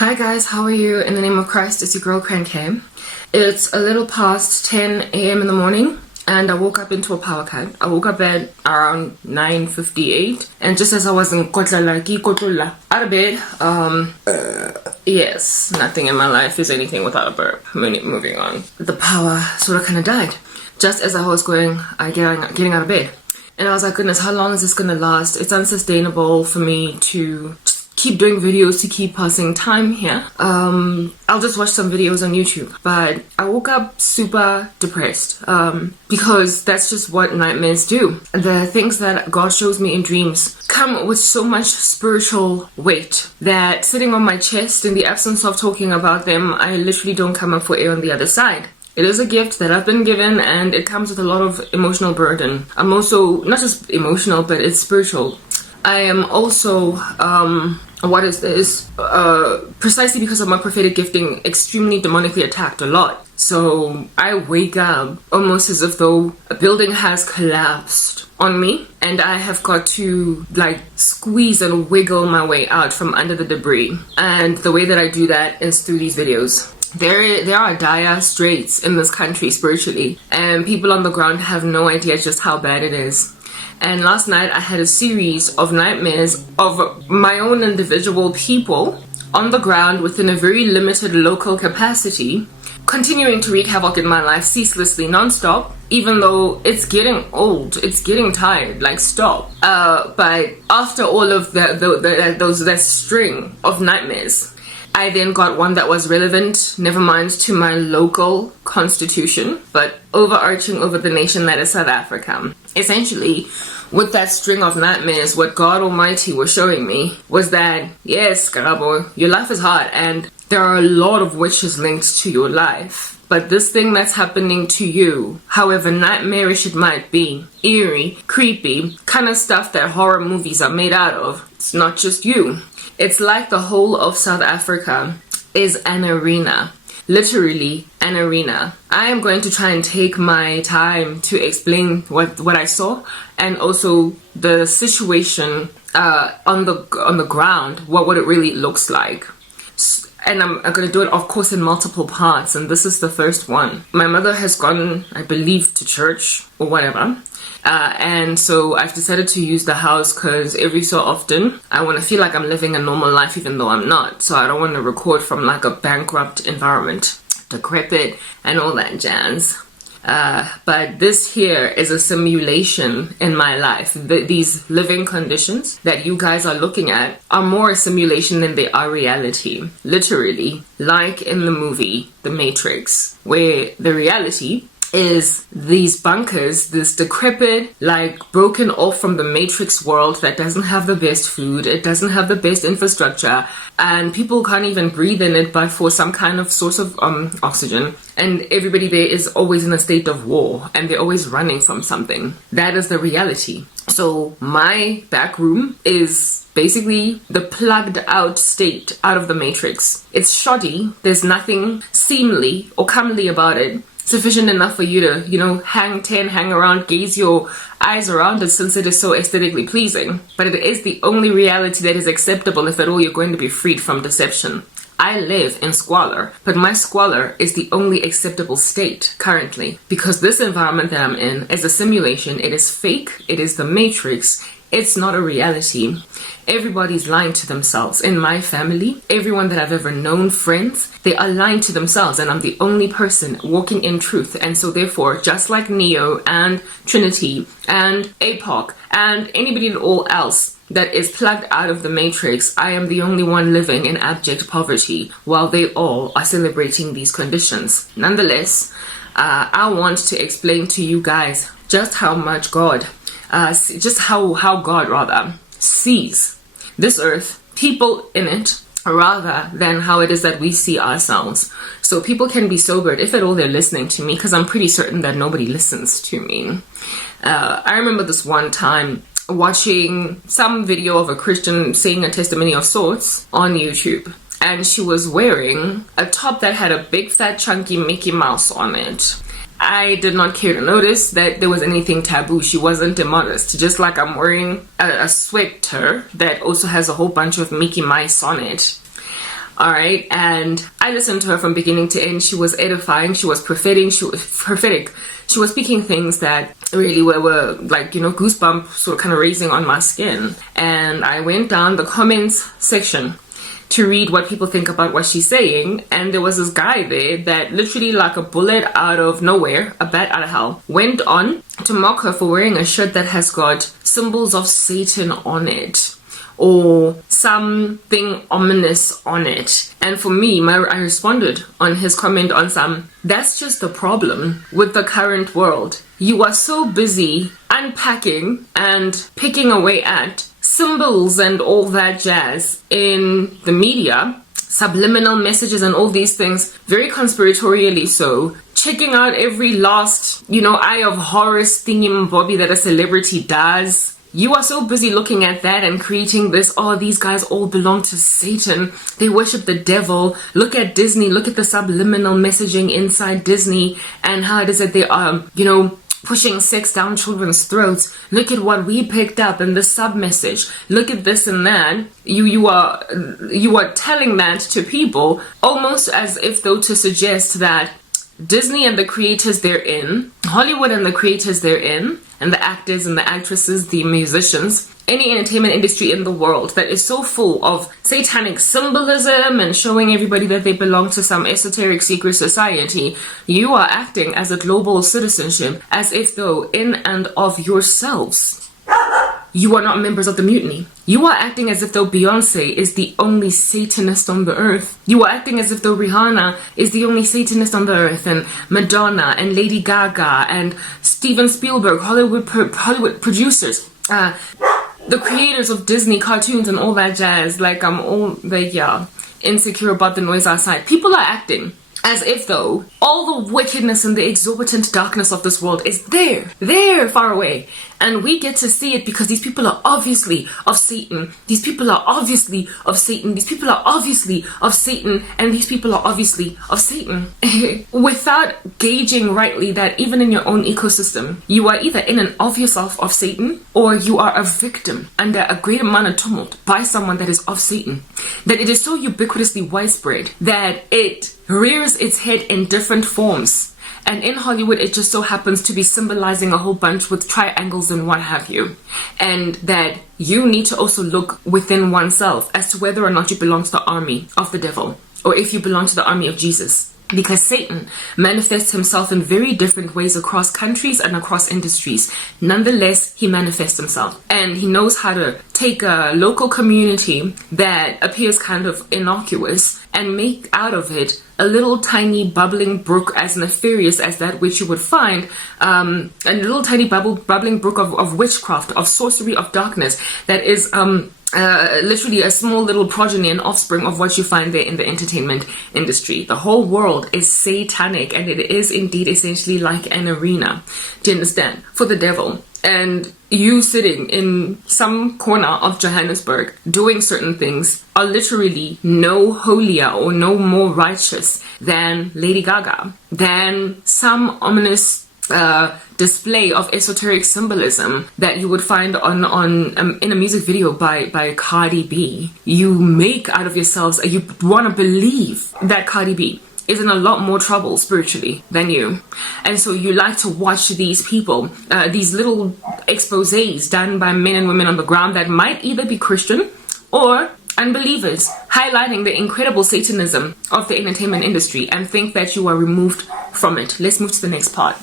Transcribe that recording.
Hi guys, how are you? In the name of Christ, it's your girl Crank. It's a little past 10 a.m. in the morning and I woke up into a power cut. I woke up at around 9:58 and just as I was in out of bed, yes, nothing in my life is anything without a burp. Moving on. The power sort of kind of died just as I was getting out of bed. And I was like, goodness, how long is this gonna last? It's unsustainable for me to keep doing videos to keep passing time here. I'll just watch some videos on YouTube. But I woke up super depressed because that's just what nightmares do. The things that God shows me in dreams come with so much spiritual weight that sitting on my chest in the absence of talking about them, I literally don't come up for air on the other side. It is a gift that I've been given and it comes with a lot of emotional burden. I'm also, not just emotional, but it's spiritual. I am also, precisely because of my prophetic gifting, extremely demonically attacked a lot. So I wake up almost as if though a building has collapsed on me and I have got to like squeeze and wiggle my way out from under the debris. And the way that I do that is through these videos. There are dire straits in this country spiritually, and people on the ground have no idea just how bad it is. And last night I had a series of nightmares of my own individual people on the ground within a very limited local capacity, continuing to wreak havoc in my life ceaselessly, non-stop, even though it's getting old, it's getting tired, like stop. But after all of that string of nightmares, I then got one that was relevant, never mind to my local constitution, but overarching over the nation that is South Africa. Essentially, with that string of nightmares, what God Almighty was showing me was that, yes, Karabo, your life is hard and there are a lot of witches linked to your life. But this thing that's happening to you, however nightmarish it might be, eerie, creepy, kind of stuff that horror movies are made out of, it's not just you. It's like the whole of South Africa is an arena. Literally an arena. I am going to try and take my time to explain what I saw and also the situation on the ground, what it really looks like. And I'm going to do it, of course, in multiple parts, and this is the first one. My mother has gone, I believe, to church or whatever. And so I've decided to use the house because every so often I want to feel like I'm living a normal life even though I'm not. So I don't want to record from like a bankrupt environment, decrepit and all that jazz. But this here is a simulation in my life. These living conditions that you guys are looking at are more a simulation than they are reality. Literally, like in the movie The Matrix, where the reality is these bunkers, this decrepit, like broken off from the Matrix world that doesn't have the best food, it doesn't have the best infrastructure, and people can't even breathe in it but for some kind of source of oxygen. And everybody there is always in a state of war and they're always running from something. That is the reality. So my back room is basically the plugged out state out of the Matrix. It's shoddy, there's nothing seemly or comely about it. Sufficient enough for you to, hang around, gaze your eyes around it since it is so aesthetically pleasing. But it is the only reality that is acceptable if at all you're going to be freed from deception. I live in squalor, but my squalor is the only acceptable state currently because this environment that I'm in is a simulation. It is fake. It is the Matrix. It's not a reality. Everybody's lying to themselves. In my family, everyone that I've ever known, friends, they are lying to themselves and I'm the only person walking in truth. And so therefore, just like Neo and Trinity and APOC and anybody at all else that is plugged out of the Matrix, I am the only one living in abject poverty while they all are celebrating these conditions. Nonetheless, I want to explain to you guys just how much God how God sees this earth, people in it, rather than how it is that we see ourselves. So people can be sobered, if at all they're listening to me, because I'm pretty certain that nobody listens to me. I remember this one time watching some video of a Christian saying a testimony of sorts on YouTube. And she was wearing a top that had a big fat chunky Mickey Mouse on it. I did not care to notice that there was anything taboo. She wasn't immodest. Just like I'm wearing a sweater that also has a whole bunch of Mickey Mouse on it. All right, and I listened to her from beginning to end. She was edifying. She was prophetic. She was speaking things that really were like, goosebumps sort of kind of raising on my skin. And I went down the comments section to read what people think about what she's saying, and there was this guy there that literally, like a bullet out of nowhere, a bat out of hell, went on to mock her for wearing a shirt that has got symbols of Satan on it, or something ominous on it. And for me, I responded on his comment on that's just the problem with the current world. You are so busy unpacking and picking away at symbols and all that jazz in the media, subliminal messages and all these things, very conspiratorially so, checking out every last, eye of Horus thingy-bobby that a celebrity does. You are so busy looking at that and creating this, these guys all belong to Satan. They worship the devil. Look at Disney. Look at the subliminal messaging inside Disney and how it is that they are, pushing sex down children's throats. Look at what we picked up in the sub-message. Look at this and that. You are telling that to people almost as if though to suggest that Disney and the creators therein, Hollywood and the creators therein, and the actors and the actresses, the musicians, any entertainment industry in the world that is so full of satanic symbolism and showing everybody that they belong to some esoteric secret society, you are acting as a global citizenship as if though in and of yourselves you are not members of the mutiny. You are acting as if though Beyonce is the only Satanist on the earth. You are acting as if though Rihanna is the only Satanist on the earth, and Madonna and Lady Gaga and Steven Spielberg, Hollywood producers, the creators of Disney cartoons and all that jazz. Like, I'm all insecure about the noise outside. People are acting as if though all the wickedness and the exorbitant darkness of this world is there, far away. And we get to see it because these people are obviously of Satan. These people are obviously of Satan. These people are obviously of Satan. And these people are obviously of Satan. Without gauging rightly that even in your own ecosystem, you are either in and of yourself of Satan, or you are a victim under a great amount of tumult by someone that is of Satan. That it is so ubiquitously widespread that it rears its head in different forms. And in Hollywood, it just so happens to be symbolizing a whole bunch with triangles and what have you. And that you need to also look within oneself as to whether or not you belong to the army of the devil, or if you belong to the army of Jesus. Because Satan manifests himself in very different ways across countries and across industries. Nonetheless, he manifests himself. And he knows how to take a local community that appears kind of innocuous and make out of it a little tiny bubbling brook as nefarious as that which you would find, a little tiny bubbling brook of witchcraft, of sorcery, of darkness that is literally a small little progeny and offspring of what you find there in the entertainment industry. The whole world is satanic, and it is indeed essentially like an arena, do you understand, for the devil. And you sitting in some corner of Johannesburg doing certain things are literally no holier or no more righteous than Lady Gaga, than some ominous display of esoteric symbolism that you would find in a music video by Cardi B. You make out of yourselves, you want to believe that Cardi B is in a lot more trouble spiritually than you. And so you like to watch these people, these little exposés done by men and women on the ground that might either be Christian or unbelievers, highlighting the incredible satanism of the entertainment industry, and think that you are removed from it. Let's move to the next part.